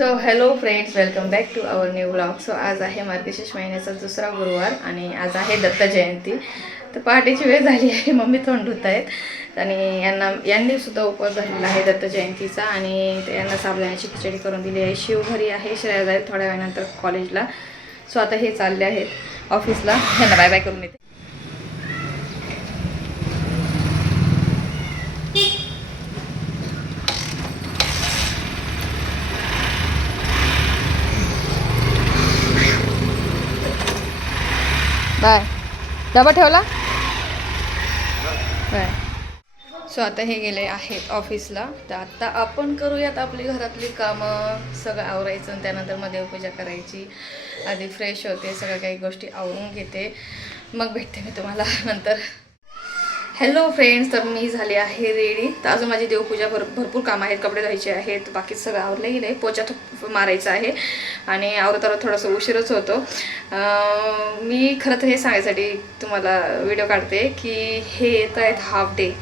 So hello friends, welcome back to our new blog. So आज आहे मार्गशीर्ष महिन्याचा दुसरा गुरुवार आणि आज आहे दत्त जयंती. तर पहाटेची वेळ झाली आहे. मम्मी तोंड धुत आहेत आणि यांनी सुद्धा उपवास झालेला आहे दत्त जयंतीचा आणि यांना साबुदाण्याची खिचडी करून दिली आहे. शिव घरी आहे, श्रेया जाईल थोड्या वेळानंतर कॉलेजला. सो आता हे चालले आहेत ऑफिसला. यांना बाय बाय करून येते. बाय. डबा ठेवला बाय. सो आता हे गेले आहेत ऑफिसला. तर आता आपण करूयात आपली घरातली कामं, सगळं आवरायचं आणि त्यानंतर मग देवपूजा करायची. आधी फ्रेश होते, सगळ्या काही गोष्टी आवरून घेते, मग भेटते मी तुम्हाला नंतर. हॅलो फ्रेंड्स, तर मी झाली आहे रेडी. तर अजून माझी देवपूजा भरपूर कामं आहेत, कपडे धुवायचे आहेत, बाकी सगळं आवरलं गेलं आहे. पोचा मारायचा आहे आणि आवरताना थोडंसं उशीरच होतो. मी खरं तर हे सांगायसाठी तुम्हाला व्हिडिओ काढते की हे येत आहेत हाफ डे.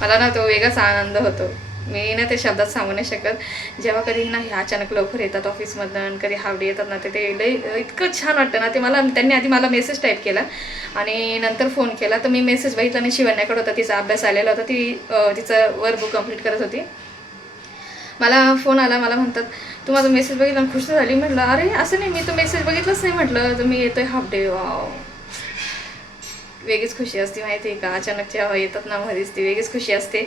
मला ना तो वेगळाच आनंद होतो. मी ना ते शब्दात सांगू नाही शकत. जेव्हा कधी ना हे अचानक लवकर येतात ऑफिसमधून, कधी हाफ डे येतात ना, ते लई इतकं छान वाटतं ना. ते त्यांनी आधी मला मेसेज टाईप केला आणि नंतर फोन केला. तर मी मेसेज बघितला आणि शिवण्याकडे होता, तिचा अभ्यास आलेला होता, ती तिचं वर्कबुक कंप्लीट करत होती. मला फोन आला, मला म्हणतात तू माझा मेसेज बघितला आणि खुश झाली. म्हटलं अरे असं नाही, मी तो मेसेज बघितलंच नाही. म्हटलं तर मी येतोय हाफ डे. वेगळीच खुशी असते माहिती आहे का. अचानक जेव्हा येतात ना मध्येच ती वेगळीच खुशी असते.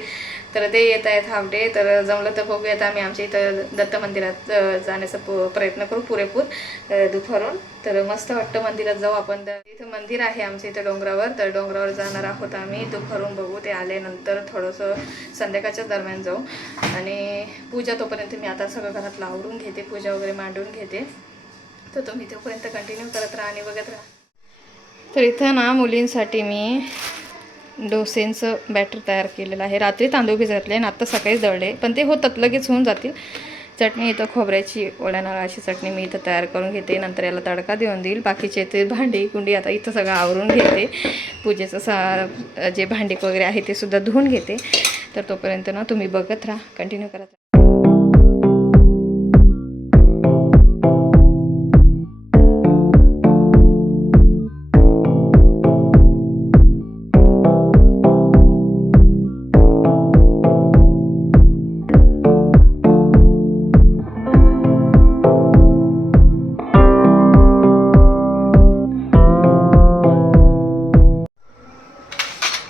तर ते येत आहेत हाफ डे. तर जमलं तर बघूयात आम्ही आमच्या इथं दत्त मंदिरात जाण्याचा प्रयत्न करू पुरेपूर दुपारून. तर मस्त वाटतं मंदिरात जाऊ आपण. तर इथं मंदिर आहे आमच्या इथं डोंगरावर, तर डोंगरावर जाणार आहोत आम्ही दुपारून. बघू ते आल्यानंतर थोडंसं संध्याकाळच्याच दरम्यान जाऊ. आणि पूजा तोपर्यंत मी आता सगळं घरातलं आवरून घेते, पूजा वगैरे मांडून घेते. तर तुम्ही तोपर्यंत कंटिन्यू करत राहा आणि बघत राहा. तर इथं ना मुलींसाठी मी डोसेंचं बॅटर तयार केलेलं आहे. रात्री तांदूळ भिजवले आणि आत्ता सकाळीच दळले, पण ते होतात लगेच होऊन जातील. चटणी इथं खोबऱ्याची, ओल्या नारळाची चटणी मी इथं तयार करून घेते. नंतर याला तडका देऊन देईल. बाकीचे ते भांडी कुंडी आता इथं सगळं आवरून घेते. पूजेचं जे भांडी वगैरे आहे ते सुद्धा धुवून घेते. तर तोपर्यंत ना तुम्ही बघत राहा, कंटिन्यू करा.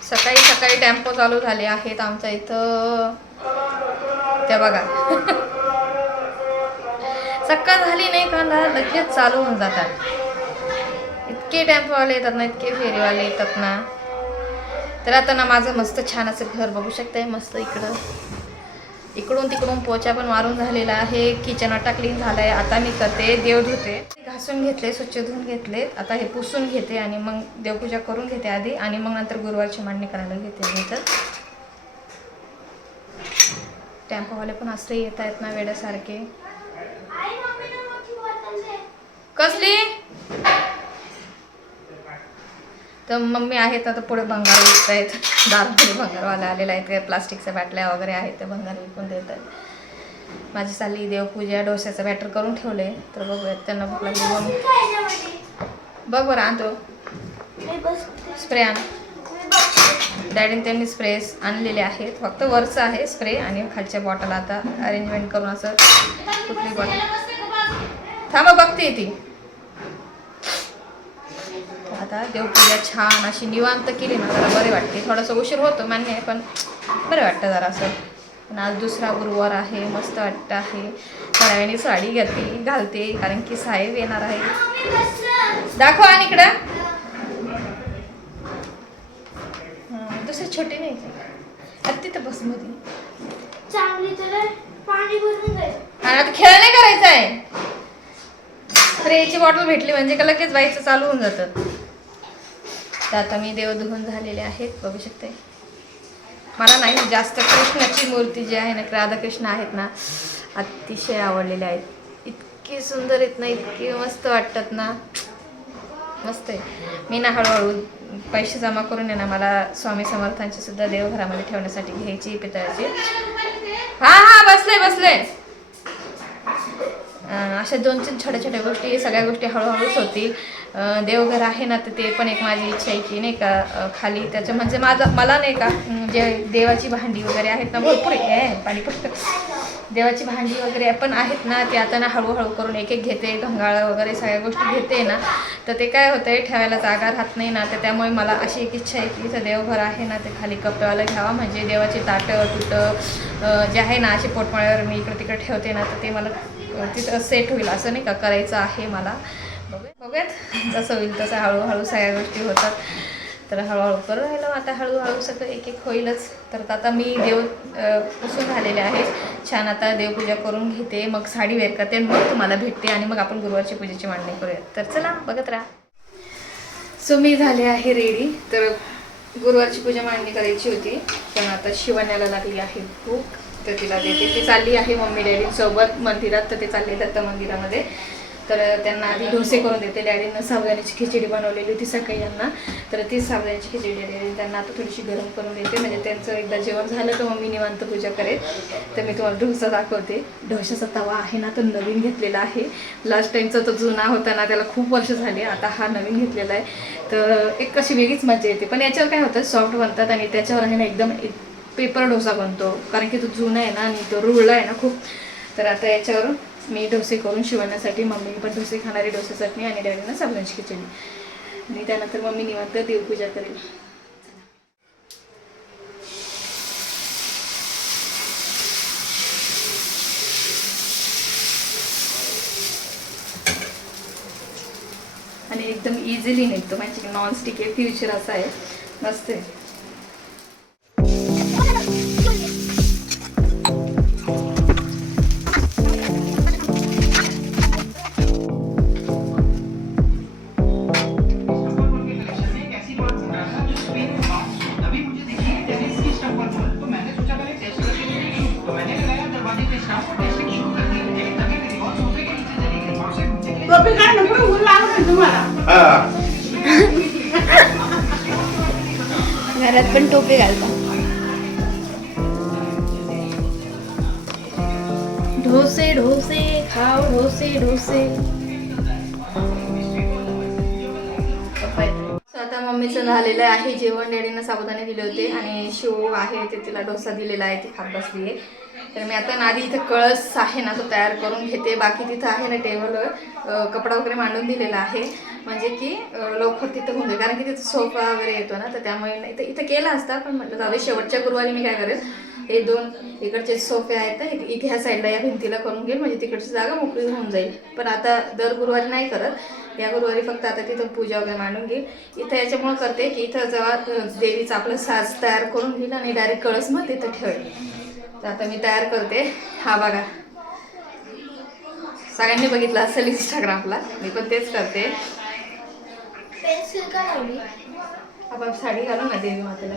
सकाळी सकाळी टेम्पो चालू झाले आहेत आमच्या इथं. त्या बघा सकाळ झाली नाही का ना लगेच चालू होऊन जातात. इतके टेम्पोवाले येतात ना, इतके फेरीवाले येतात ना. तर आता ना माझं मस्त छान असं घर बघू शकताय. मस्त इकडून तिकडून पोचा पण मारून झालेला आहे. किचन आता क्लीन झालं आहे. आता मी करते देव धुते. घासून घेतले, स्वच्छ धुवून घेतले. आता हे पुसून घेते आणि मग देवपूजा करून घेते आधी आणि मग नंतर गुरुवारची मांडणी करायला घेते मी. तर टेम्पोवाले पण असं येत आहेत ना वेड्यासारखे. कसली तर मम्मी आहेत आता पुढे भंगार विकत आहेत. दारापुढे भंगारवाले आलेले आहेत. प्लास्टिकच्या बाटल्या वगैरे आहेत ते भंगार विकून देत आहेत. माझी चालली देवपूजा. डोस्याचं बॅटर करून ठेवले. तर बघूयात त्यांना भूक लागली. बघ बरं आणतो स्प्रे आण. डॅडीने त्यांनी स्प्रे आणलेले आहेत. फक्त वरचं आहे स्प्रे आणि खालच्या बॉटल आता अरेंजमेंट करून असं. कुठली बॉटल थांबा बघते ती. आता देवपूजा छान अशी निवांत केली ना जरा बरे वाटते. थोडंसं उशीर होतो मान्य आहे, पण बरं वाटतं जरा असं. पण आज दुसरा गुरुवार आहे, मस्त वाटतं आहे. थोड्या वेळाने साडी घालते कारण की साहेब येणार आहे. दाखव आणि इकडं दुसरी छोटी नाही का तिथं बस मध्ये चांगली. तर पाणी भरून जाईल. आता खेळ नाही करायचं आहे. स्प्रेची बॉटल भेटली म्हणजे का लगेच व्हायचं चालू होऊन जातं. तर आता मी देव धुवून झालेले आहेत बघू शकते. मला नाही जास्त कृष्णाची मूर्ती जी आहे ना, राधाकृष्ण आहेत ना, अतिशय आवडलेले आहेत. इतके सुंदर आहेत ना, इतके मस्त वाटतात ना, मस्त आहे. मी ना हळूहळू पैसे जमा करून आहे ना मला स्वामी समर्थांची सुद्धा देवघरामध्ये ठेवण्यासाठी घ्यायची पितळाची. हा बसले अशा 2-3 छोट्या छोट्या गोष्टी, सगळ्या गोष्टी हळूहळूच होतील. देवघर आहे ना, तर ते पण एक माझी इच्छा आहे की नाही का खाली त्याचं म्हणजे मला नाही का जे देवाची भांडी वगैरे आहेत ना, भरपूर आहे पाणी पडतं, देवाची भांडी वगैरे पण आहेत ना, ते आता ना हळूहळू करून एक एक घेते, घंगाळं वगैरे सगळ्या गोष्टी घेते ना, तर ते काय होतं आहे ठेवायला जागा राहत नाही ना, तर त्यामुळे मला अशी एक इच्छा आहे की इथं देवघर आहे ना, ते खाली कप्प्यावाला घ्यावा, म्हणजे देवाची ताटं तुटं जे आहे ना असे पोटमाळ्यावर मी इकडे तिकडे ठेवते ना, तर ते मला तिथं सेट होईल असं नाही का करायचं आहे मला. बघूयात जसं होईल तसं हळूहळू सगळ्या गोष्टी होतात, तर हळूहळू करून राहिलं. आता हळूहळू सगळं एक एक होईलच. तर आता मी देव पुसून झालेले आहे छान, आता देवपूजा करून घेते, मग साडी वेअर करते, मग तुम्हाला भेटते आणि मग आपण गुरुवारची पूजेची मांडणी करूया. तर चला बघत राहा. सो मी झाले आहे रेडी. तर गुरुवारची पूजा मांडणी करायची होती, पण आता शिवण्याला लागली आहे भूक, तर तिला देते. ती चालली आहे मम्मी डॅडींसोबत मंदिरात, तर ते चालले दत्त मंदिरामध्ये. तर त्यांना आधी डोसे करून देते. डॅडीनं साबुदाण्याची खिचडी बनवलेली होती सकाळी यांना, तर तीच साबुदाण्याची खिचडी डॅडी त्यांना आता थोडीशी गरम करून देते, म्हणजे त्यांचं एकदा जेवण झालं तर मग मी निवांत पूजा करेल. तर मी तुम्हाला डोसा दाखवते. डोशाचा तवा आहे ना, तो नवीन घेतलेला आहे. लास्ट टाईमचा तो जुना होता ना, त्याला खूप वर्ष झाली, आता हा नवीन घेतलेला आहे. तर एक कशी वेगळीच मजा येते, पण याच्यावर काय होतं सॉफ्ट बनतात आणि त्याच्यावर आहे ना एकदम पेपर डोसा बनतो, कारण की तो जुना आहे ना आणि तो रुळला आहे ना खूप. तर आता याच्यावर मी डोसे करून शिवण्यासाठी, मम्मी पण डोसे खाणारी, डोसे चटणी, आणि डॅडीनं साबुदाण्याची खिचडी, आणि त्यानंतर मम्मी निवांत देवपूजा करेल. आणि एकदम इझिली निघतो, म्हणजे नॉनस्टिक आहे, फ्युचर असा आहे, मस्त आहे. घरात पण टोपी घालता. ढोसे ढोसे खाओ, ढोसे ढोसे. आता मम्मीचं झालेलं आहे जेवण. डॅडीनं साबुदाणे दिले होते आणि शिव आहे ते तिला डोसा दिलेला आहे, ती खात बसली आहे. तर मी आता नादी इथं कळस आहे ना तो तयार करून घेते. बाकी तिथं आहे ना टेबलवर कपडा वगैरे मांडून दिलेला आहे, म्हणजे की लवकर तिथं होऊन जाईल, कारण की तिथं सोफा वगैरे येतो ना, तर त्यामुळे इथं इथं केला असता, पण म्हटलं जाऊ शेवटच्या गुरुवारी मी काय करेल, हे 2 इकडचे सोफे आहेत ना एक ह्या साईडला या भिंतीला करून घेईल, म्हणजे तिकडची जागा मोकळी होऊन जाईल. पण आता दर गुरुवारी नाही करत, या गुरुवारी फक्त आता तिथं पूजा वगैरे मांडून घेईल. इथं याच्यामुळं करते की इथं जेव्हा देवीचं आपलं साज तयार करून घेईल आणि डायरेक्ट कळस मग तिथं ठेवेल. तर आता मी तयार करते. हा बघा, सगळ्यांनी बघितलं असेल इंस्टाग्रामला, मी पण तेच करते. पेन्सिल का लावली? आपण साडी घालू ना देवी मातेला.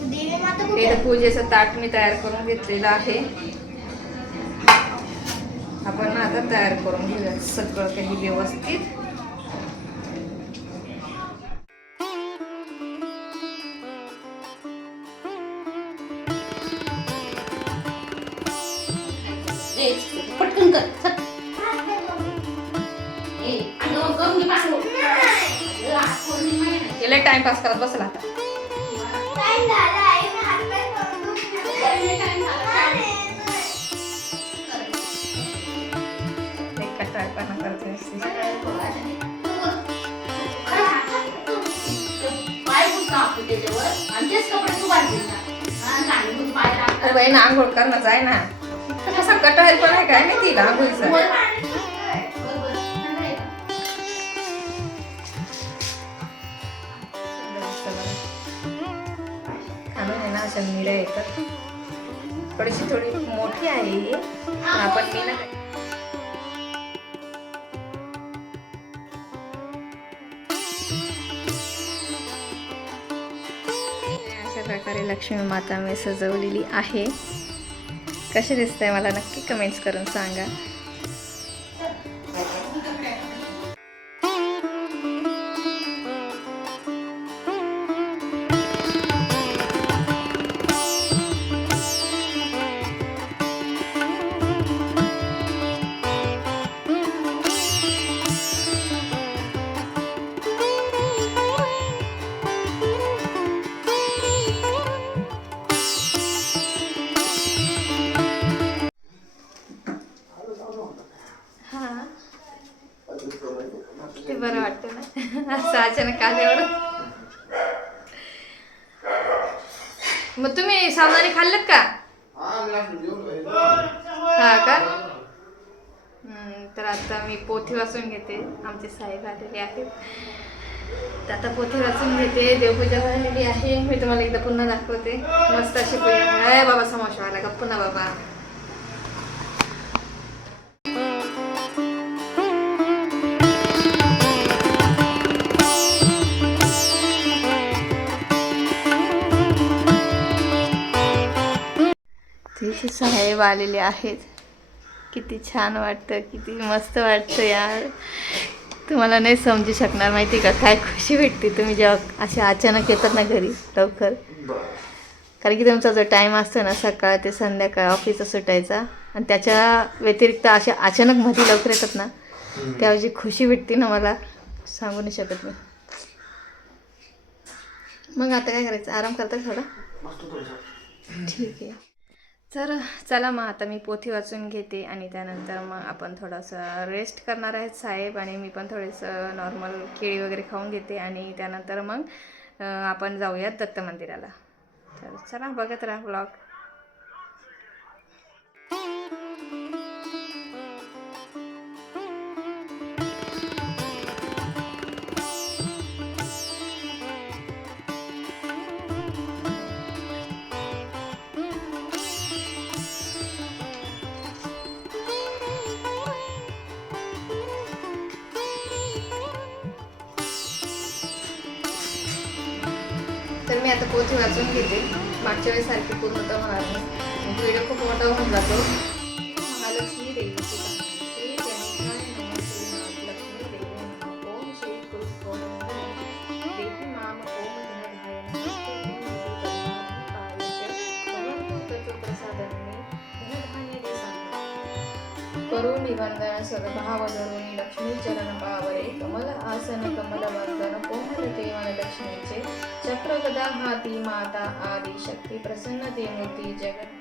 देवी माता हे पूजेचं ताट मी तयार करून घेतलेलं आहे. आपण ना आता तयार करून घेऊया सगळं काही व्यवस्थित. पटकन कर. गेले टाइमपास करत बसला आता. कटाळपणा करते. अरे बाई ना आंघोळ करणं जाय ना, कसा कटाळपणा आहे काय माहिती आंघोळीचा. खाणून आहे ना अशा निऱ्या येतात, थोडी मोठी आहे आपण मी ना अशा प्रकारे लक्ष्मी माता मी सजवलेली आहे. कशी दिसते मला नक्की कमेंट्स करून सांगा. मग तुम्ही सावधानी खाल्लं का? हा का? तर आता मी पोथी वाचून घेते. आमचे साहेब आलेले आहेत. तर आता पोथी वाचून घेते. देवपूजा झालेली आहे. मी तुम्हाला एकदा पुन्हा दाखवते. मस्त अशी पूजा. अरे बाबा समोसा आला गप्प ना बाबा. तिथे साहेब आलेले आहेत. किती छान वाटतं, किती मस्त वाटतं यार. तुम्हाला नाही समजू शकणार माहिती का काय खुशी भेटते तुम्ही जेव्हा असे अचानक येतात ना घरी लवकर. कारण की तुमचा जो टाईम असतो ना सकाळ ते संध्याकाळ ऑफिसचा सुटायचा आणि त्याच्या व्यतिरिक्त अशा अचानक मध्ये लवकर येतात ना तेव्हा जी खुशी भेटते ना मला सांगू नाही शकत मी. मग आता काय करायचं, आराम करता थोडा? ठीक आहे. तर चला मग आता मी पोथी वाचून घेते आणि त्यानंतर मग आपण थोडंसं रेस्ट करणार आहेत साहेब आणि मी पण थोडंसं नॉर्मल केळी वगैरे खाऊन घेते आणि त्यानंतर मग आपण जाऊयात दत्त मंदिराला. तर चला बघत राहा ब्लॉग. तर मी आता पोथी वाचून घेते. मागच्या वेळेसारखी पूर्णतः होणार नाही. व्हिडिओ खूप मोठा होऊन जातो. महालक्ष्मी देवी श्री गणेशाय नमः श्री महालक्ष्मी देवी नमः ओम श्री कृष्णोन्नते देवी माम ओम धनधाय करून निबंधन सद्भाव धरुणी लक्ष्मी चरण पावरे कमल आसन कमल वंदन कोमलते मन लक्ष्मीचे चक्र गदा हाती माता आदि शक्ती प्रसन्न ते मूर्ती जगत.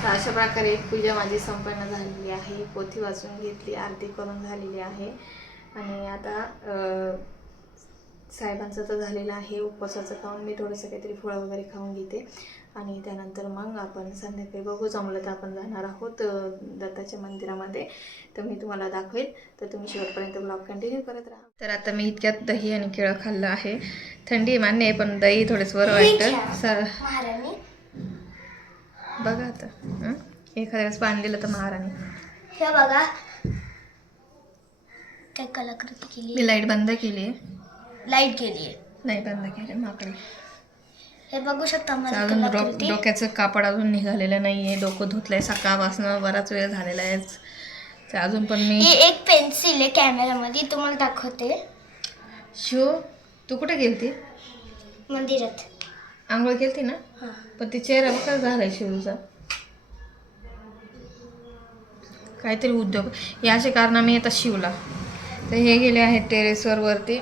तर अशा प्रकारे पूजा माझी संपन्न झालेली आहे. पोथी वाचून घेतली, आरती करून झालेली आहे आणि आता साहेबांचं तर झालेलं आहे उपवासाचं खाऊन. मी थोडंसं काहीतरी फळं वगैरे खाऊन घेते आणि त्यानंतर मग आपण संध्याकाळी बघू जमलं तर आपण जाणार आहोत दत्ताच्या मंदिरामध्ये. तर मी तुम्हाला दाखवेल, तर तुम्ही शेवटपर्यंत ब्लॉग कंटिन्यू करत राहा. तर आता मी इतक्यात दही आणि केळं खाल्लं आहे. थंडी मान्य आहे पण दही थोडंसं बरं वाटतं. बघा आता एखाद्या वेळेस बांधलेलं तर महाराणी. हे बघा काय कलाकृती केली. मी लाईट बंद केली. लाईट गेली नाही बंद केली माकडे. हे बघू शकता मला अजून कलाकृती. डोक्याचं कापड अजून निघालेलं नाहीये. डोकं धुतलंय सकाळपासून, बराच वेळ झालेला आहे. तर अजून पण मी ही एक पेन्सिल आहे कॅमेरामध्ये, तुम्हाला दाखवते. शिव तू कुठे गेलती? मंदिरात आंघोळ केलती ना? हां. पण ती चेहरा बघा झालाय शिवचा. काहीतरी उद्योग याचे कारनामे येतात शिवला. तर हे गेले आहेत टेरेसवर वरती.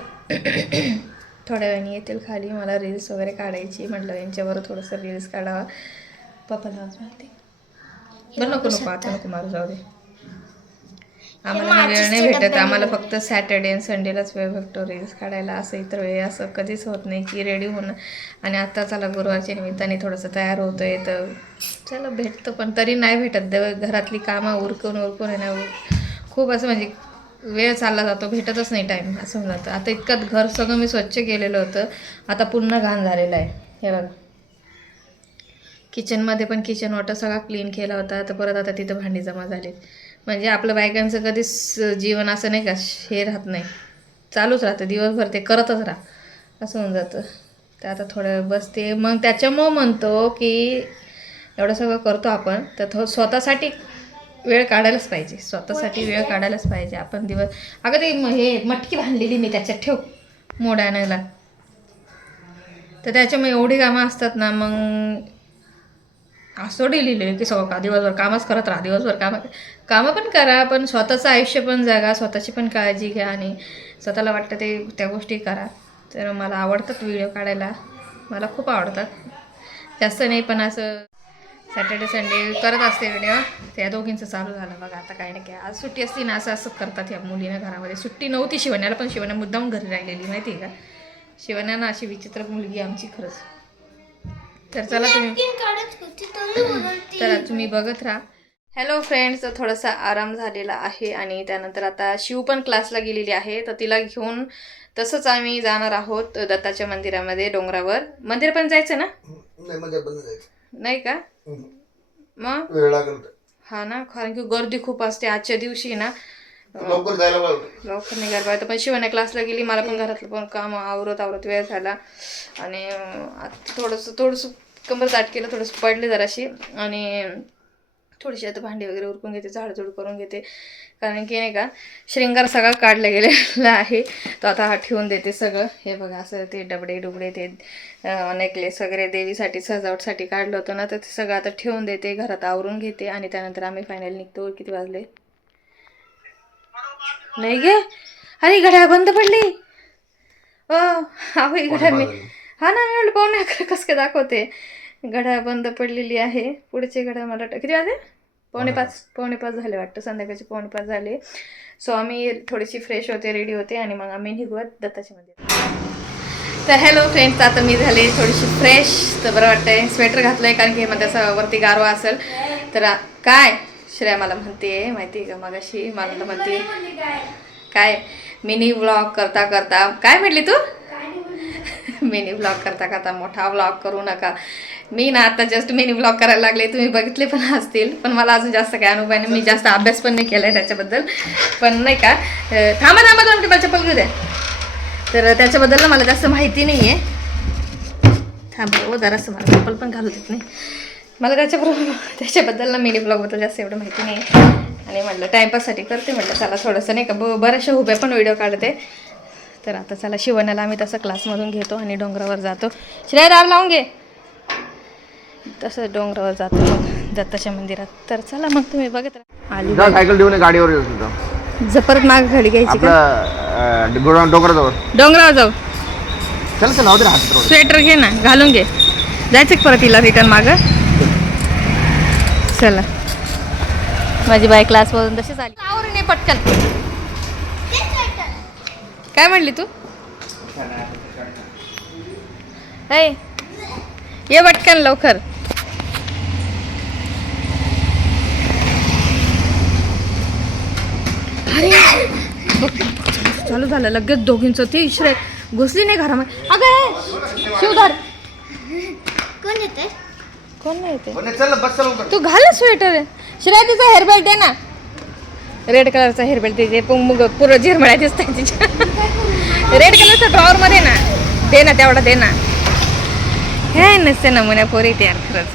थोड्या वेळाने येतील खाली. मला रील्स वगैरे काढायची, म्हटलं यांच्यावर थोडंसं रील्स काढावा. पप्पाला आज मारते. बरं नको आता नको मारू, जाऊ दे. आम्हाला वेळ नाही भेटत. आम्हाला फक्त सॅटर्डे आणि संडेलाच वेळ भेटतो रील्स काढायला. असं इतर वेळ असं कधीच होत नाही की रेडी होणं. आणि आता चला गुरुवारच्या निमित्ताने थोडंसं तयार होतोय तर चला भेटतो, पण तरी नाही भेटत. घरातली कामं उरकून आहे ना खूप असं म्हणजे वेळ चालला जातो, भेटतच नाही टाईम असं होऊन जातं. आता इतकं घर सगळं मी स्वच्छ केलेलं होतं, आता पुन्हा घाण झालेलं आहे. हे बघा किचनमध्ये पण किचन वाटर सगळा क्लीन केला होता, तर परत आता तिथं भांडी जमा झाली. म्हणजे आपलं बायकांचं कधीच जीवन असं नाही का हे राहत नाही, चालूच राहतं दिवसभर, ते करतच राहा असं होऊन जातं. तर आता थोडं बसते. मग त्याच्यामुळं म्हणतो की एवढं सगळं करतो आपण, तर स्वतःसाठी वेळ काढायलाच पाहिजे. स्वतःसाठी वेळ काढायलाच पाहिजे आपण दिवस. अगं ते हे मटकी बांधलेली मी त्याच्यात ठेव मोड आणायला, तर त्याच्यामुळे एवढी कामं असतात ना. मग असं लिहिलेलं की सगळं का दिवसभर कामच करत राहा, दिवसभर कामं पण करा, पण स्वतःचं आयुष्य पण जगा, स्वतःची पण काळजी घ्या आणि स्वतःला वाटतं ते त्या गोष्टी करा. तर मला आवडतात व्हिडिओ काढायला, मला खूप आवडतात. जास्त नाही पण असं सॅटर्डे संडे करत असते व्हिडिओ. त्या दोघींचं चालू झालं बघा आता. काही नाही काय, आज सुट्टी असती ना असं असं करतात ह्या मुलीनं घरामध्ये. सुट्टी नव्हती शिवण्याला, पण शिवण्या मुद्दाम घरी राहिलेली माहिती आहे का. शिवण्या ना अशी विचित्र मुलगी आमची खरंच. तर चला तुम्ही बघत राहा. हॅलो फ्रेंड्स, थोडासा आराम झालेला आहे आणि त्यानंतर आता शिव पण क्लासला गेलेली आहे, तर तिला घेऊन तसंच आम्ही जाणार आहोत दत्ताच्या मंदिरामध्ये डोंगरावर. मंदिर पण जायचं ना? नाही का? मग वेळ लागेल. हा ना, कारण की गर्दी खूप असते आजच्या दिवशी ना. लवकर जायला पाहिजे. लवकर निघायला पाहिजे. पण शिवाने क्लासला गेली, मला पण घरातलं पण काम आवरत वेळ झाला आणि आता थोडंसं कंबर ताट केलं, थोडंसं पडले जराशी आणि थोडीशी आता भांडी वगैरे उरकून घेते, झाडझूड करून घेते. कारण की नाही का श्रृंगार सगळा काढला गेलेला आहे, तो आता ठेवून देते सगळं. हे बघा असं ते डबडे डुबडे ते नेकलेस वगैरे देवीसाठी सजावटसाठी काढलं होतं ना, तर ते सगळं आता ठेवून देते, घरात आवरून घेते आणि त्यानंतर आम्ही फायनल निघतो. किती वाजले नाही गे, अरे घड्याळ बंद पडली. अहो ही घड्याळ मी हा ना, मी म्हटलं पाहुणे कसं काय दाखवते. घड्याळ बंद पडलेली आहे. पुढचे घड्याळ मला किती वाजले, पावणे पाच झाले वाटतं, संध्याकाळचे 4:45 झाले. सो आम्ही थोडीशी फ्रेश होते, रेडी होते आणि मग आम्ही निघूयात दत्ताच्या मंदिरात. तर हॅलो फ्रेंड्स, आता मी झाले थोडीशी फ्रेश, तर बरं वाटतंय. स्वेटर घातलंय कारण की म्हणजे असं वरती गारवा असेल तर. काय श्रेया मला म्हणते माहिती आहे का, मगाशी मला म्हणते काय मिनी व्लॉग करता करता, काय म्हटली तू? मिनी व्लॉग करता करता मोठा व्लॉग करू नका. मी ना आता जस्ट मिनी व्लॉग करायला लागले, तुम्ही बघितले पण असतील, पण मला अजून जास्त काय अनुभव नाही. मी जास्त अभ्यास पण नाही केला आहे त्याच्याबद्दल. पण नाही का, थांबा तुम्ही मला चप्पल घेऊ द्या. तर त्याच्याबद्दल ना मला जास्त माहिती नाही आहे. थांबा हो जरासं, मला चप्पल पण घालू देत नाही. मला त्याच्याबद्दल ना मिनी ब्लॉगबद्दल जास्त एवढं माहिती नाही आणि म्हटलं टाईमपाससाठी करते. म्हटलं चला थोडंसं नाही का बऱ्याचशा उभ्या पण व्हिडिओ काढते. तर आता चला शिवण्याला आम्ही तसं क्लासमधून घेतो आणि डोंगरावर जातो. श्रेया दार लावून घे. तसं डोंगरावर जातो मग दत्ताच्या मंदिरात. तर चला मग तुम्ही बघत राहा. आली सायकल घेऊन गाडीवर येतो. परत माग घडी घ्यायची का? डोंगरावर जाऊ. चला स्वेटर घे ना, घालून घे. जायचं परत तिला रिटर्न मागं. चला, माझी बाई क्लासमधून तशीच आली. आवरून नाही पटकन. काय म्हणली तू? ये पटकन लवकर. अरे चालू झालं लगेच दोघींचं. ती श्रेय घुसली नाही घरामध्ये. अगं शिवधार कोण नाही येते. तू घाल स्वेटर. श्रेया तिचा हेअरबेल्ट दे ना, रेड कलरचा हेअरबेल्ट दे. मग पुरं झिरमळ्या दिसत तिच्या. रेड कलरच्या ड्रॉवर मध्ये ना, दे ना तेवढा, दे ना. हे नसते नमुन्या पोरी यार खरंच.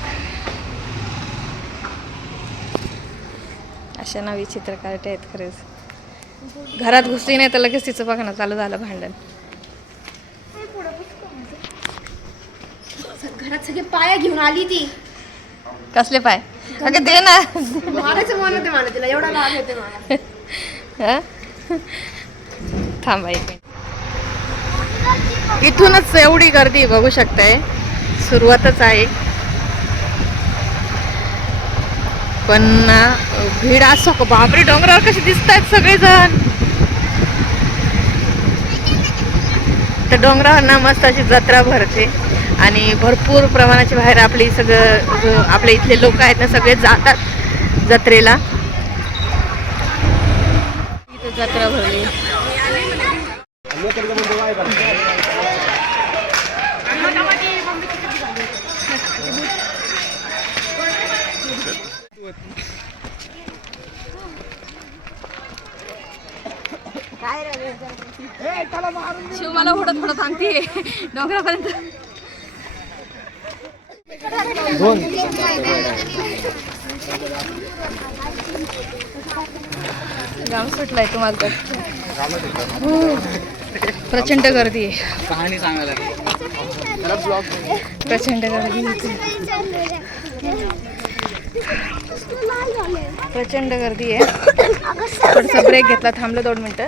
अशा ना विचित्र कार्टे आहेत खरंच. घरात घुसली नाही तर लगेच तिचं बघा ना चालू झालं भांडण. घरात सगळे पाया घेऊन आली ती. कसले पाय? अगं दे ना. मारायचं मन होते मला, तिला एवढा राग येते मला. थांबा एक मिनिट. इथूनच एवढी गर्दी बघू शकताय. सुरुवातच आहे पण भीड असं. बापरे, डोंगरावर कसे दिसत आहेत सगळेजण. तर डोंगरावर ना मस्त अशी जत्रा भरते आणि भरपूर प्रमाणाच्या बाहेर आपली सगळं आपले इथले लोक आहेत ना सगळे जातात जत्रेला. इथं जत्रा भरली. शिव मला ओढत आणते डोंगरापर्यंत. जाम सुटलाय तुम्हाला तर. हो. प्रचंड गर्दी आहे. कहाणी सांगायला प्रचंड गर्दी होती. प्रचंड गर्दी आहे. थोडासा ब्रेक घेतला, थांबलो 2 मिनिटं.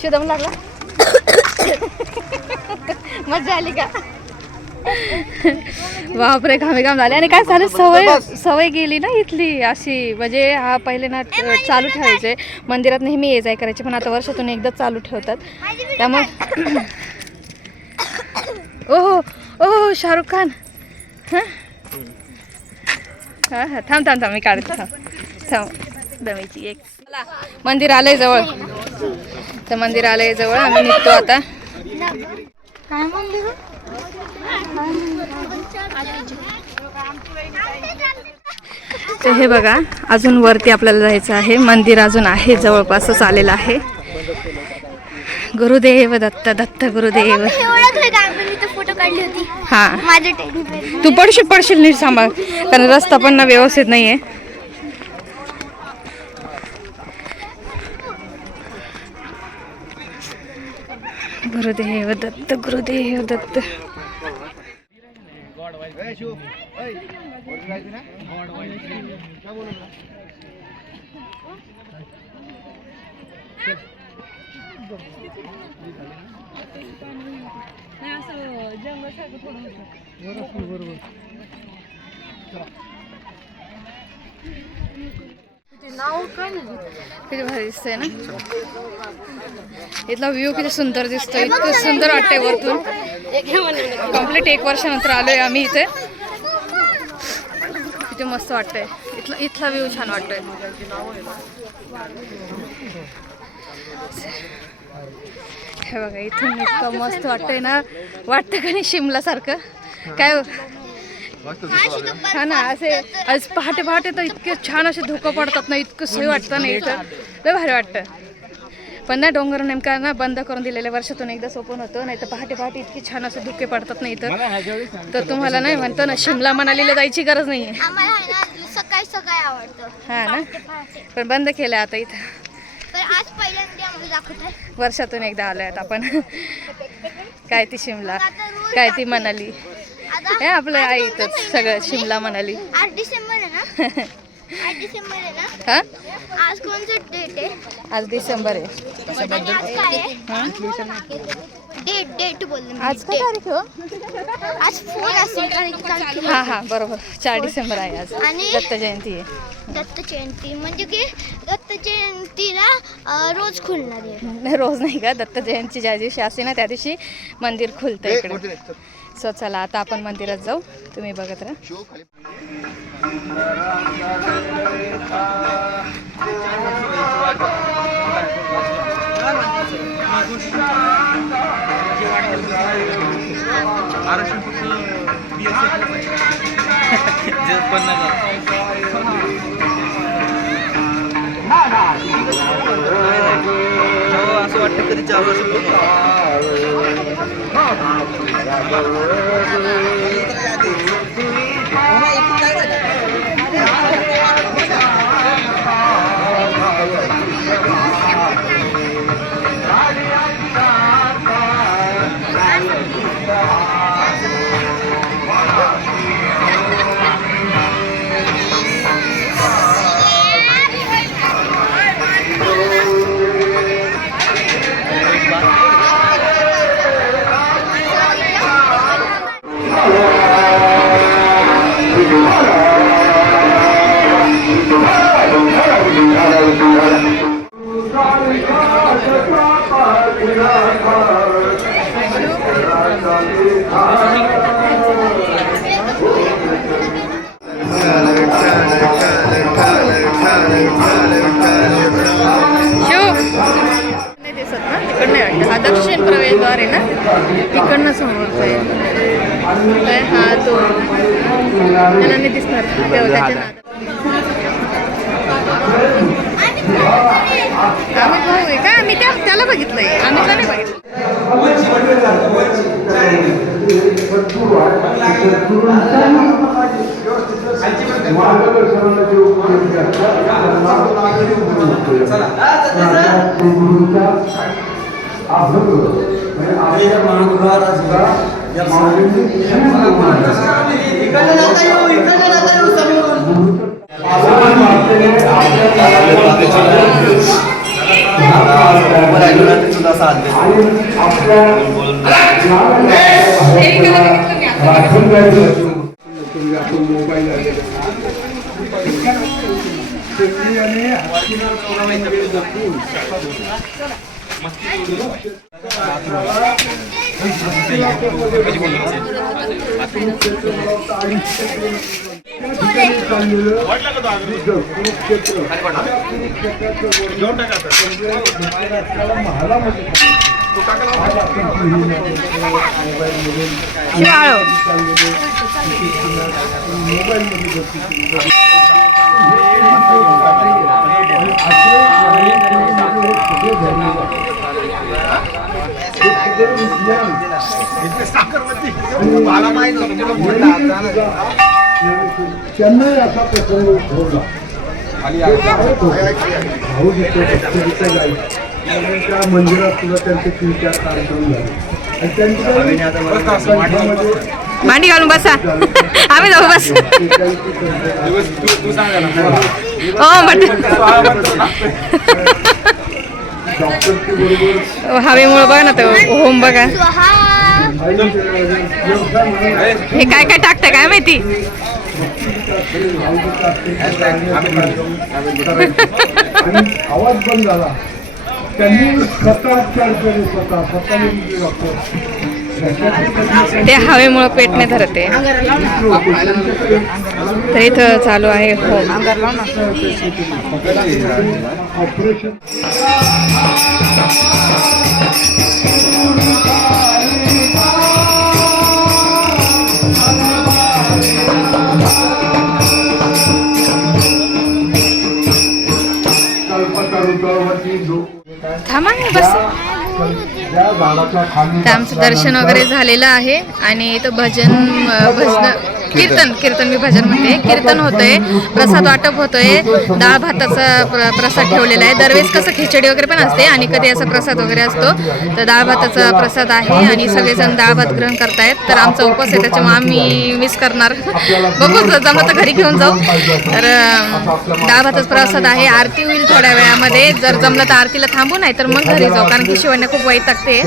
शिदम लागला. मजा आली का? बापरे, घामे घाम झाले. आणि काय झालं, सवय गेली ना इथली अशी. म्हणजे हा पहिले ना चालू ठेवायचे मंदिरात, नेहमी ये जाय करायचे, पण आता वर्षातून एकदा चालू ठेवतात. त्यामुळे ओहो ओहो शाहरुख खान. हां हां थांब थांब थांब, मी काढते. थांब दमीची एक. मंदिर आलंय जवळ, तर मंदिर आलंय जवळ. आम्ही निघतो आता. काय म्हणली गं? तर हे बघा, अजून वरती आपल्याला जायचं आहे. मंदिर अजून आहे, जवळपासच आलेलं आहे. गुरुदेव दत्त, दत्त गुरुदेव. ओळखलं का? आपण इथं फोटो काढली होती. हा, माझ्या टेडी. तू पडशील नीट सांभाळ, कारण रस्ता पण ना व्यवस्थित नाहीये. गुरुदेव दत्त, गुरुदेव दत्त. किती भारी दिसतंय ना. इथला व्ह्यू किती सुंदर दिसतोय. इतकं सुंदर वाटतंय वरतून. कम्प्लीट 1 वर्षानंतर आलोय आम्ही इथे. किती मस्त वाटतंय. इथला व्ह्यू छान वाटतोय. हे बघा, इथून इतकं मस्त वाटतंय ना. वाटतं का नाही शिमला सारखं काय. हा ना, असे आज पहाटे पहाटे तर इतके छान असे धुकं पडतात ना, इतकं सोय वाटतं ना इथं. लय भारी वाटतं. पण ना डोंगर नेमका ना बंद करून दिलेल्या वर्षातून एकदाच ओपन होतं. नाही तर पहाटे पहाटे इतके छान असे धुके पडतात ना इथं. तर तुम्हाला नाही म्हणतो ना, शिमला मनालीला जायची गरज नाही आहे. आम्हाला आहे ना सकाळी सकाळी आवडतं. हा ना, पहाटे. पण बंद केलं आता इथं. तर आज पहिल्यांदा आम्हाला दाखवतोय. वर्षातून एकदा आलोय आपण. काय ती शिमला, काय ती मनाली. हे आपलं आहे इथंच सगळं, शिमला मनाली. 8 डिसेंबर आहे ना? 8 डिसेंबर आहे ना? हा, आज कोणतं डेट आहे? आज डिसेंबर आहे. आणि आज काय आहे? डेट बोलले मी. आज काय तारीख हो? आज 4 असेल कारण की काल हा हा बरोबर, 4 डिसेंबर आहे आज. आणि दत्त जयंती आहे. दत्त जयंती म्हणजे की दत्त जयंतीला रोज खुलणार आहे. रोज नाही का, दत्त जयंती ज्या दिवशी असते ना त्या दिवशी मंदिर खुलतं इकडे. सो चला आता आपण मंदिरात जाऊ. तुम्ही बघत राहा. असं वाटतं कधी 4 वर्ष हा दक्षिण प्रवेशद्वार आहे ना, तिकडनं समोर आहे. हा तो त्याला नाही दिसणार त्याच्या नादात. आम्ही भाऊ आहे का? आम्ही त्याला बघितलंय, आम्ही नाही बघितलं. त्यांना असा प्रसंग उद्भवला आणि त्या मंदिरात सुद्धा त्यांचे 3-4 कार्यक्रम झाले आणि त्यांच्या मांडी घालून बसा आम्ही जाऊ बस हवेमुळे बघा ना तो होम बघा हे काय काय टाकतं काय माहिती आवाज बंद झाला त्यांनी स्वतः स्वतः ते हवेमुळे पेट नाही धरते तर इथं चालू आहे होम ऑपरेशन थांबा बस तर आमचं दर्शन वगैरे झालेलं आहे आणि इथं भजन कीर्तन मी भजन म्हणते कीर्तन होतंय प्रसाद वाटप होतोय डाळ भाताचा प्रसाद ठेवलेला आहे दरवेळेस कसं खिचडी वगैरे पण असते आणि कधी असा प्रसाद वगैरे असतो तर डाळ भाताचा प्रसाद आहे आणि सगळेजण डाळ भात ग्रहण करतायत तर आमचा उपवास आहे त्याच्यामुळे आम्ही मिस करणार बघू जमलं तर घरी घेऊन जाऊ तर डाळ भाताचा प्रसाद आहे आरती होईल थोड्या वेळामध्ये जर जमलं तर आरतीला थांबू नाही तर मग घरी जाऊ कारण की शिवण्या खूप वैतागते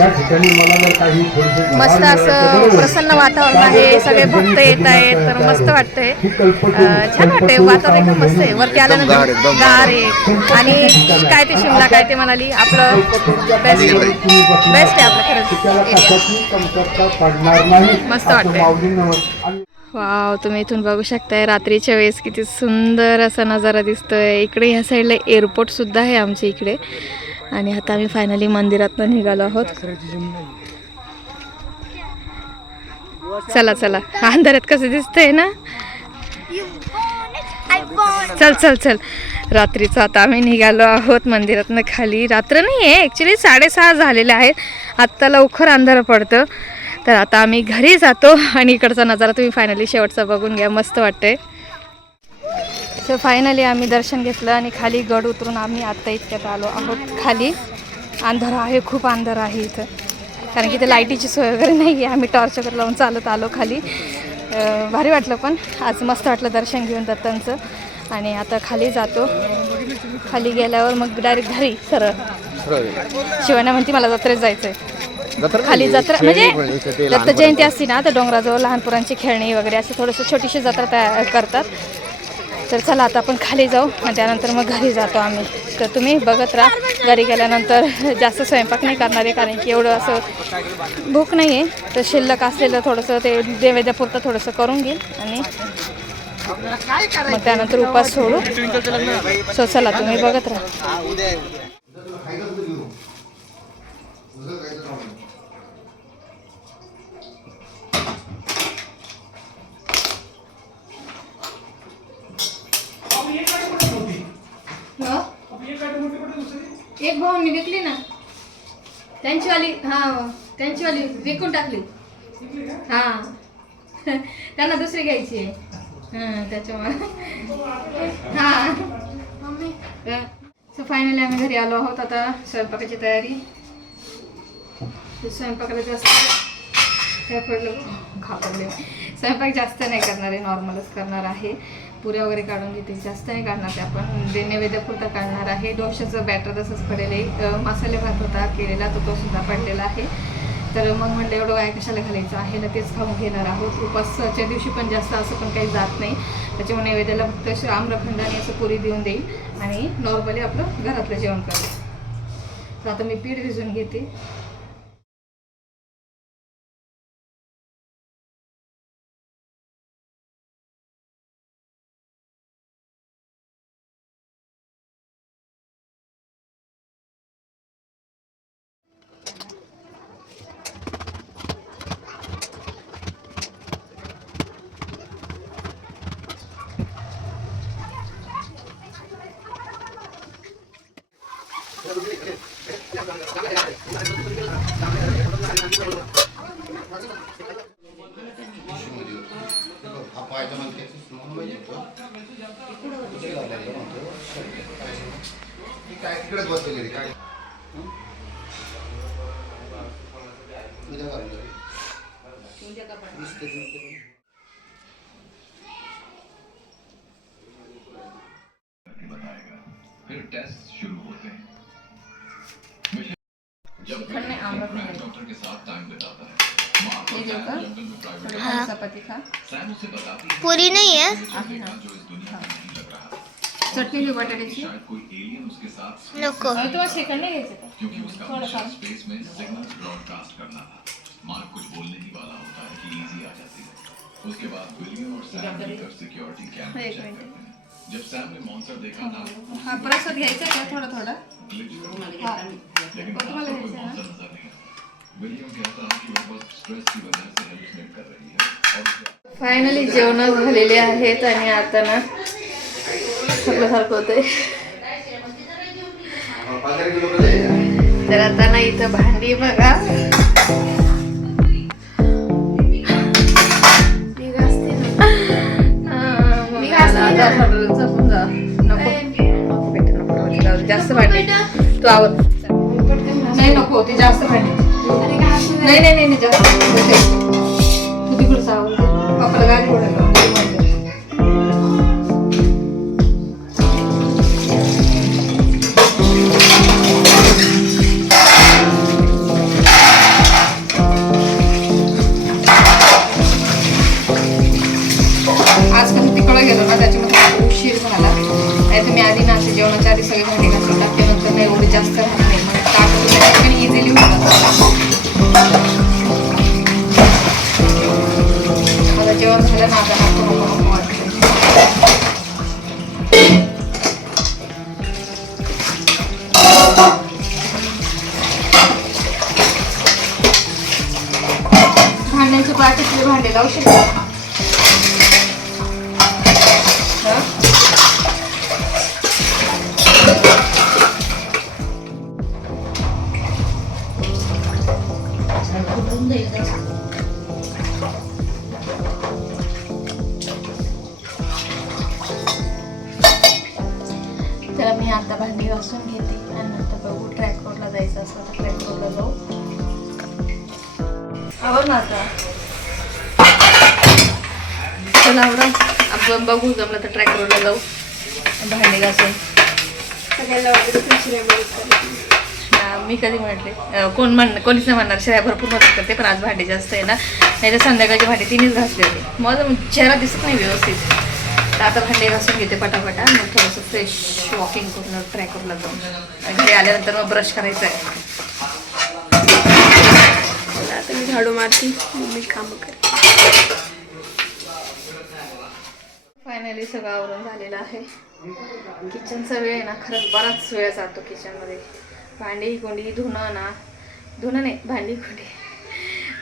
मस्त असं प्रसन्न वातावरण आहे सगळे भक्त येत आहेत तर मस्त वाटतंय छान वाटतंय वातावरण एकदम मस्त आहे वरती आल्यानंतर गार आहे आणि काय ते शिमला काय ते म्हणाली आपलं बेस्ट आहे आपलं खरंच मस्त वाटतंय वाव तुम्ही इथून बघू शकताय रात्रीच्या वेळेस किती सुंदर असा नजारा दिसतोय इकडे ह्या साईडला एअरपोर्ट सुद्धा आहे आमच्या इकडे आणि आता आम्ही फायनली मंदिरातनं निघालो आहोत चला चला अंधारात कसं दिसतंय ना चल चल चल रात्रीचं आता आम्ही निघालो आहोत मंदिरातनं खाली रात्र नाही आहे ॲक्च्युली 6:30 झालेले आहेत आत्ता लवकर अंधार पडतं तर आता आम्ही घरी जातो आणि इकडचा नजारा तुम्ही फायनली शेवटचा बघून घ्या मस्त वाटतंय सो फायनली आम्ही दर्शन घेतलं आणि खाली गड उतरून आम्ही आत्ता इतक्यात आलो आहोत खाली अंधार आहे खूप अंधार आहे इथं कारण की ते लाईटीची सोय वगैरे नाही आहे आम्ही टॉर्च वगैरे लावून चालत आलो खाली भारी वाटलं पण आज मस्त वाटलं दर्शन घेऊन दत्तांचं आणि आता खाली जातो खाली गेल्यावर मग डायरेक्ट घरी सरळ शिवण्या म्हणती मला जत्रेत जायचं आहे खाली जत्रा म्हणजे दत्त जयंती असते ना तर डोंगराजवळ लहान पोरांची खेळणी वगैरे असे थोडंसं छोटीशी जत्रा तयार करतात तर चला आता आपण खाली जाऊ आणि त्यानंतर मग घरी जातो आम्ही तर तुम्ही बघत राहा घरी गेल्यानंतर जास्त स्वयंपाक नाही करणार आहे कारण की एवढं असं भूक नाही आहे तर शिल्लक असलेलं थोडंसं ते नैवेद्यापुरतं थोडंसं करून घेईल आणि मग त्यानंतर उपास सोडू सो चला तुम्ही बघत राहा एक भाऊनी विकली ना त्यांची वाली त्यांची वाली विकून टाकली. हां त्यांना दुसरी घ्यायची आहे. त्याच्यामुळे हां मम्मी. सो फायनली आम्ही घरी आलो आहोत. आता स्वयंपाकाची तयारी. स्वयंपाकाला जास्त काय पडलं घाबरले. स्वयंपाक जास्त नाही करणार आहे, नॉर्मलच करणार आहे. पुऱ्या वगैरे काढून घेते, जास्त नाही काढणार ते आपण. नैवेद्यपुरतं काढणार आहे. डोशाचं बॅटर तसंच पडेल आहे. मसाले भात होता केलेला तो सुद्धा पडलेला आहे. तर मग म्हटलं एवढं काय कशाला घालायचं आहे ना, तेच खाऊन घेणार आहोत. उपासाच्या दिवशी पण जास्त असं पण काही जात नाही. त्याच्यामुळे नैवेद्याला फक्त आम्रखंड आणि असं पुरी देऊन देईल आणि नॉर्मली आपलं घरातलं जेवण करेल. तर आता मी पीठ भिजवून घेते. फिर टेस्ट शुरू होते हैं। जब डॉक्टर के साथ टाइम बिताता है, माँ को जंगल में प्राइवेट चपाती खा. सैम उसे बताती है पुरी नाही आहे. जो इस दुनिया में नहीं लग रहा, चटणी घेऊ बटाट्याची. शायद कोई एलियन उसके साथ नको. तुम्हाला शेकंड नहीं घ्यायचं का? क्योंकि उसका मिशन स्पेस में सिग्नल्स ब्रॉडकास्ट करना था। मार्क कुछ बोलने ही वाला होता है कि इजी आ जाती है। उसके बाद विलियम और सैम मिलकर सिक्योरिटी कैमरा चेक करते हैं। जब सैम ने मॉन्स्टर देखा ना, हा प्रसाद घ्यायचा का थोडा थोडा. लेकिन कोई मॉन्स्टर नजर नहीं आया। विलियम कहता है कि वो बस स्ट्रेस की वजह से हेलुसिनेट कर रही है और फायनली जेवण झालेले आहेत आणि आता ना सगळ्यासारखं होतंय. तर आता ना इथं भांडी बघा जास्त भांडी तू आवड नाही नको ते जास्त भांडी नाही नाही नाही जास्त तू तिकडचं आवडते आपलं गाडी ओढायला आज कसं तिकडं गेलो ना त्याच्यामध्ये उशीर झाला. नाही तर मी आधी ना असे जेवणाच्या आधी सगळे भांडी घासून टाकते, नंतर नाही एवढी जास्त राहत नाही. मग टाकून पण इझिली होऊन मला जेवण झालं ना आता नको नको नको वाटतं. भांड्यांचे बाकीचे भांडे लावू शकतो. तर मी आता भांडी घासून घेते आणि नंतर बघू ट्रॅक रोडला जायचं असं तर ट्रॅक रोडला जाऊ. आवड ना आता चला आवडा आपण बघू जमलं तर ट्रॅक रोडला जाऊ भांडी घासून. सगळ्याला मी कधी म्हटले कोणीच नाही म्हणणार शिराय भरपूर मदत करते, पण आज भांडी जास्त आहे ना. नाही तर संध्याकाळची भांडी तिनेच घासली होती. माझं चेहरा दिसत नाही व्यवस्थित. तर आता भांडी घासून घेते पटापटा. मग थोडंसं फ्रेश वॉकिंग करून ट्रॅकरला जाऊन घरी आल्यानंतर मग ब्रश करायचं आहे. आता मी झाडू मारती, मम्मी काम करते. फायनली सगळं आवरून झालेलं आहे. किचनचा वेळ आहे ना खरंच बराच वेळ जातो किचनमध्ये. भांडी कोंडी धुणं नाही भांडी कोंडी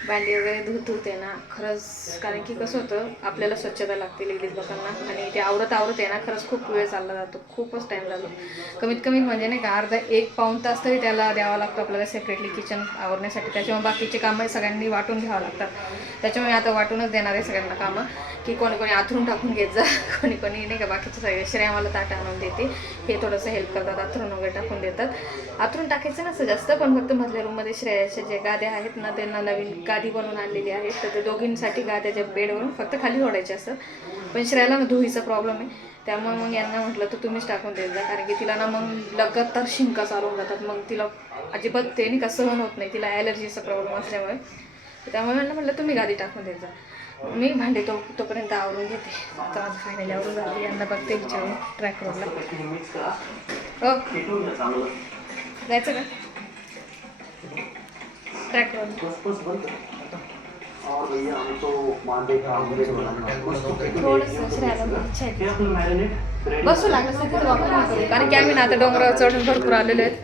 भांडी वगैरे धुते ना खरंच, कारण की कसं होतं आपल्याला स्वच्छता लागते लेडीज लोकांना, आणि ते आवरत आहे ना खरंच खूप वेळ चालला जातो, खूपच टाईम जातो. कमीत कमी म्हणजे नाही का अर्धा 1-पाऊण तास तरी त्याला द्यावा लागतो आपल्याला सेपरेटली किचन आवरण्यासाठी. त्याच्यामुळे बाकीचे कामं सगळ्यांनी वाटून घ्यावं लागतात. त्याच्यामुळे आता वाटूनच देणार आहे सगळ्यांना कामं, की कोणी कोणी आथरून टाकून घेत जा, कोणी कोणी नाही का बाकीचे सगळे. श्रेया मला ताट आणून देते, हे थोडंसं हेल्प करतात, आथरून वगैरे टाकून देतात. आथरून टाकायचं नसतं जास्त, पण फक्त मधल्या रूममध्ये श्रेयाच्या जे गाद्या आहेत ना त्यांना नवीन गादी बनवून आणलेली आहेत, तर ते दोघींसाठी गाद्याच्या बेडवरून फक्त खाली सोडायचे असतं. पण श्रेयाला ना धुईचा प्रॉब्लेम आहे, त्यामुळे मग यांना म्हटलं तर तुम्हीच टाकून देत जा, कारण की तिला ना मग लगातार शिंका चालवून जातात, मग तिला अजिबात ते नाही का सहन होत नाही, तिला ॲलर्जीचा प्रॉब्लेम असल्यामुळे. त्यामुळे म्हटलं तुम्ही गादी टाकून देत जा, मी भांडे तोपर्यंत आवरून घेते. आता माझं फायनली आवरून झाली, यांना बघते विचारून ट्रॅक रोडला. हो जायचं का ट्रॅक रोड? थोडंसं श्रेयाला इच्छा आहे बसू लागलं असं तिथं वापर नाही करू, कारण की आम्ही ना आता डोंगरावर चढून भरपूर आलेलो आहेत.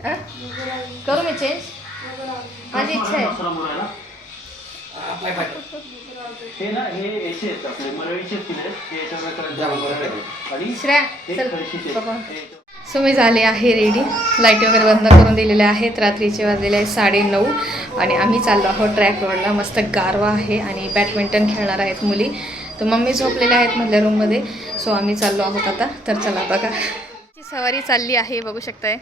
करू मी चेंज? माझी इच्छा आहे. सो मी झाले आहे रेडी, लाईट वगैरे बंद करून दिलेल्या आहेत. रात्रीचे वाजलेले आहेत 9:30 आणि आम्ही चाललो आहोत ट्रॅक रोडला. मस्त गारवा आहे आणि बॅडमिंटन खेळणार आहेत मुली, तर मम्मी झोपलेल्या आहेत मधल्या रूममध्ये. सो आम्ही चाललो आहोत आता. तर चला बघा, सवारी चालली आहे बघू शकताय.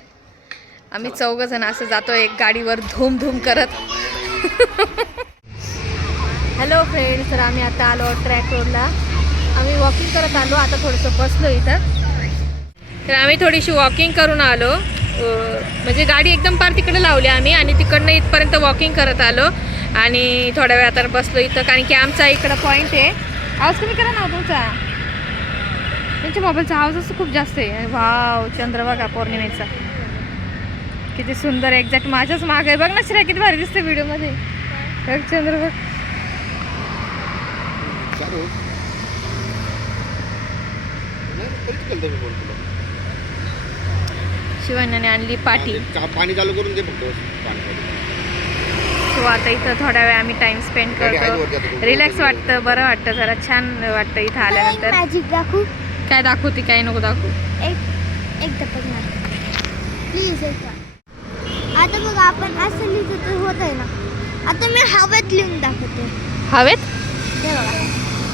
आम्ही 4 जण असं जातो एक गाडीवर धूम धूम करत. हॅलो फ्रेंड्स, तर आम्ही आता आलो ट्रॅक रोडला. आम्ही वॉकिंग करत आलो, आता थोडंसं बसलो इथं. तर आम्ही थोडीशी वॉकिंग करून आलो, म्हणजे गाडी एकदम पार तिकडे लावली आम्ही आणि तिकडनं इथपर्यंत वॉकिंग करत आलो आणि थोड्या वेळ आता बसलो इथं, कारण की आमचा इकडं पॉईंट आहे. आवाज कमी करा ना तुमचा, त्यांच्या मोबाईलचा आवाज असं खूप जास्त आहे. वाव, चंद्र बघा पौर्णिमेचा किती सुंदर, एक्झॅक्ट माझ्याच माग आहे. बघ ना श्रेया किती भारी दिसते व्हिडिओमध्ये. बघ चंद्र बघ. शिवान्याने आणली पाटी. पाणी चालू करून दे फक्त. सो आता इथं थोड्या वेळ आम्ही टाइम स्पेंड करतो, रिलॅक्स वाटतं, बरं वाटतं, जरा छान वाटतं इथं आल्यानंतर. मॅजिक दाखवू? काय दाखवते काय नको दाखवू. एक दपक ना प्लीज. आता बघ आपण असं लिहितो तर होत आहे ना. आता मी हवेत लिहून दाखवते. हवेत? हे बघा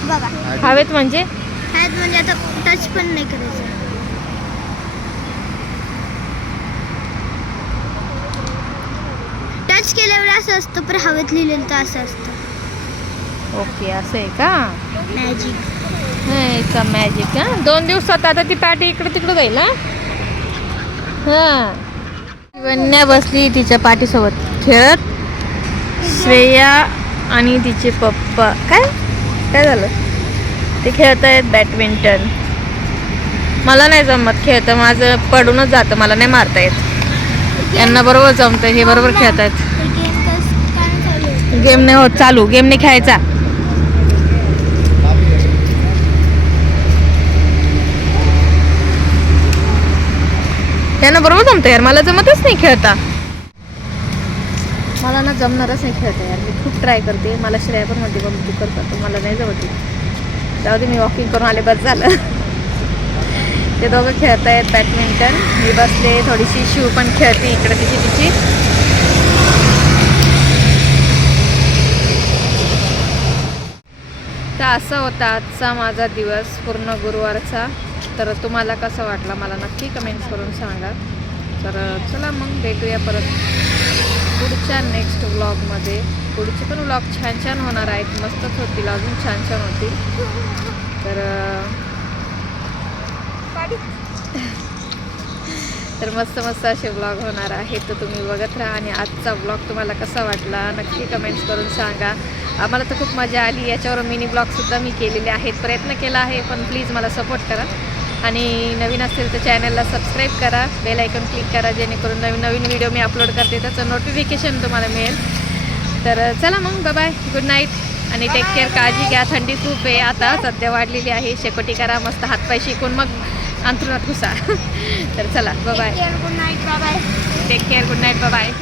बघा, हवेत म्हणजे? हवेत म्हणजे आता टच पण नाही करायचं. टच केल्यावर असं असतं, पण हवेत लिहिलेलं तर असं असतं. ओके, असं आहे का? मॅजिक. मॅजिक हा. 2 दिवसात आता ती पाटी इकडे तिकडे जाईल. हा, शिवन्या बसली तिच्या पाठीसोबत खेळत. श्रेया आणि तिचे पप्पा काय झालं, ते खेळत आहेत बॅडमिंटन. मला नाही जमत खेळतं, माझं पडूनच जातं, मला नाही मारता येत. यांना बरोबर जमतं, हे बरोबर खेळत आहेत. गेम नाही होत चालू, गेम नाही खेळायचा. त्यांना बरोबर जमतं यार, मला जमतच नाही खेळता. मला ना जमणारच नाही खेळता यार, मी खूप ट्राय करते. मला श्रेया पण म्हणते बघ तू करतो, मला नाही जमत. जाऊ दे, मी वॉकिंग करून आले बस झालं. ते दोघं खेळत आहेत बॅडमिंटन, मी बसले थोडीशी. शिव पण खेळते इकडे तिची. तर असा होता आजचा माझा दिवस, पूर्ण गुरुवारचा. तर तुम्हाला कसं वाटला मला नक्की कमेंट्स करून सांगा. तर चला मग भेटूया परत पुढच्या नेक्स्ट व्लॉगमध्ये. पुढचे पण व्लॉग छान छान होणार आहेत, मस्तच होतील, अजून छान छान होतील. तर मस्त मस्त असे व्लॉग होणार आहेत, तर तुम्ही बघत राहा. आणि आजचा व्लॉग तुम्हाला कसा वाटला नक्की कमेंट्स करून सांगा. आम्हाला तर खूप मजा आली. याच्यावर मिनी ब्लॉगसुद्धा मी केलेले आहेत, प्रयत्न केला आहे, पण प्लीज मला सपोर्ट करा. आणि नवीन असेल तर चॅनलला सबस्क्राईब करा, बेल आयकॉन क्लिक करा, जेणेकरून नवीन नवीन व्हिडिओ मी अपलोड करते त्याचं नोटिफिकेशन तुम्हाला मिळेल. तर चला मग, बाय, गुड नाईट आणि टेक केअर. काळजी घ्या, थंडी खूप आहे आता सध्या वाढलेली आहे. शेकोटी करा मस्त, हातपाय शिकून मग अंथरुणात घुसा. तर चला, bye, good night, bye. Take care, good night, bye.